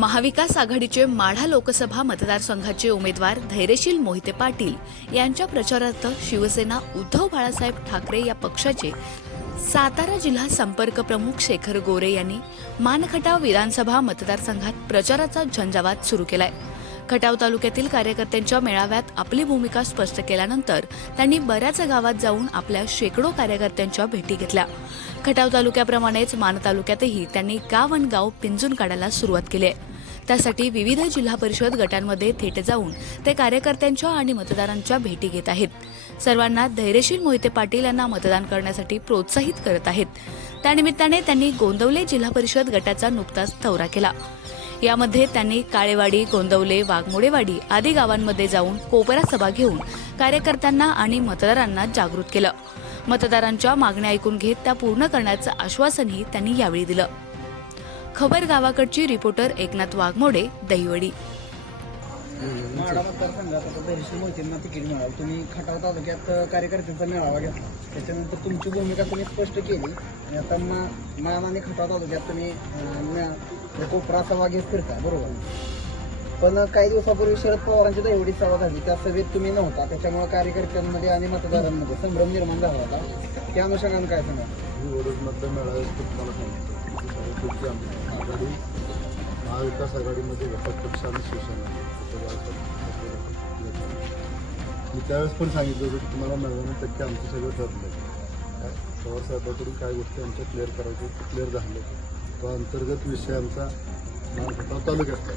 महाविकास आघाडीचे माढा लोकसभा मतदारसंघाचे उमेदवार धैर्यशील मोहिते पाटील यांच्या प्रचारार्थ शिवसेना उद्धव बाळासाहेब ठाकरे या पक्षाचे सातारा जिल्हा संपर्क प्रमुख शेखर गोरे यांनी मानखटाव विधानसभा मतदारसंघात प्रचाराचा झंझावात सुरू केलाय. खटाव तालुक्यातील कार्यकर्त्यांच्या मेळाव्यात आपली भूमिका स्पष्ट केल्यानंतर त्यांनी बऱ्याच गावात जाऊन आपल्या शेकडो कार्यकर्त्यांच्या भेटी घेतल्या. खटाव तालुक्याप्रमाणेच मान तालुक्यातही त्यांनी गाव आणि गाव पिंजून काढायला सुरुवात केली आहे. त्यासाठी विविध जिल्हा परिषद गटांमध्ये थेट जाऊन ते कार्यकर्त्यांच्या आणि मतदारांच्या भेटी घेत आहेत. सर्वांना धैर्यशील मोहिते पाटील यांना मतदान करण्यासाठी प्रोत्साहित करत आहेत. त्यानिमित्ताने त्यांनी गोंदवले जिल्हा परिषद गटाचा नुकताच दौरा केला. यामध्ये त्यांनी काळेवाडी गोंदवले वाघमोडेवाडी आदी गावांमध्ये जाऊन कोपरा सभा घेऊन कार्यकर्त्यांना आणि मतदारांना जागृत केलं. मतदारांच्या मागण्या ऐकून घेत त्या पूर्ण करण्याचं आश्वासनही त्यांनी यावेळी दिलं. खबर गावाकडची रिपोर्टर एकनाथ वाघमोडे दहिवडी. माडा मतदारसंघात आता धैर्यशील तिकीट मिळालं तुम्ही खटाव तालुक्यात कार्यकर्त्यांचा मेळावा घेतला त्याच्यानंतर तुमची भूमिका तुम्ही स्पष्ट केली आणि आता मा मान आणि खटाव तालुक्यात तुम्ही कोपरा सभा घेत फिरता बरोबर. पण काही दिवसापूर्वी शरद पवारांची दहिवडी सभा झाली. त्या सभेत तुम्ही नव्हता. त्याच्यामुळे कार्यकर्त्यांमध्ये आणि मतदारांमध्ये संभ्रम निर्माण झाला होता. त्या अनुषंगाने काय सांगा मी आघाडी महाविकास आघाडीमध्ये घटक पक्ष आणि शिवसेना मी त्यावेळेस पण सांगितलं होतं की तुम्हाला नव्याण्णव टक्के आमचं सगळं ठरलं काय? पवार साहेबाकडून काय गोष्टी आमच्या क्लिअर करायच्या क्लिअर झाले तो अंतर्गत विषय आमचा महाराष्ट्र तालुक्यातला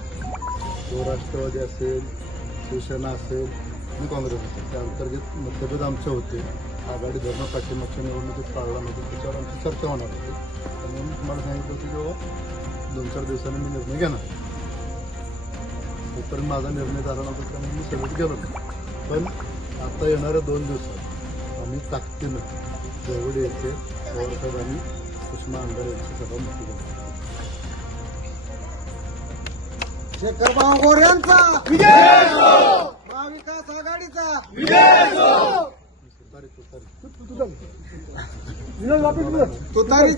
तो राष्ट्रवादी असेल शिवसेना असेल आणि काँग्रेस असेल. त्या अंतर्गत मतभेद आमचे होते. आघाडी धरणं पाठीमागच्या निवडणुकीत काढला नव्हतं त्याच्यावर आमची चर्चा होणार होती. त्यामुळे मी तुम्हाला सांगितलं होतं की बाबा दोन चार दिवसांनी मी निर्णय घेणार. तोपर्यंत माझा निर्णय झाला नव्हता त्यामुळे मी सगळं गेलो पण आता येणाऱ्या दोन दिवसात आम्ही ताकदीनं देवडी येथे पवारसाहेब आम्ही सुषमा अंधारे यांची सभा मोठी घेणार शेखर गोऱ्यांचा महाविकास आघाडीचा। तुतारी तुतारी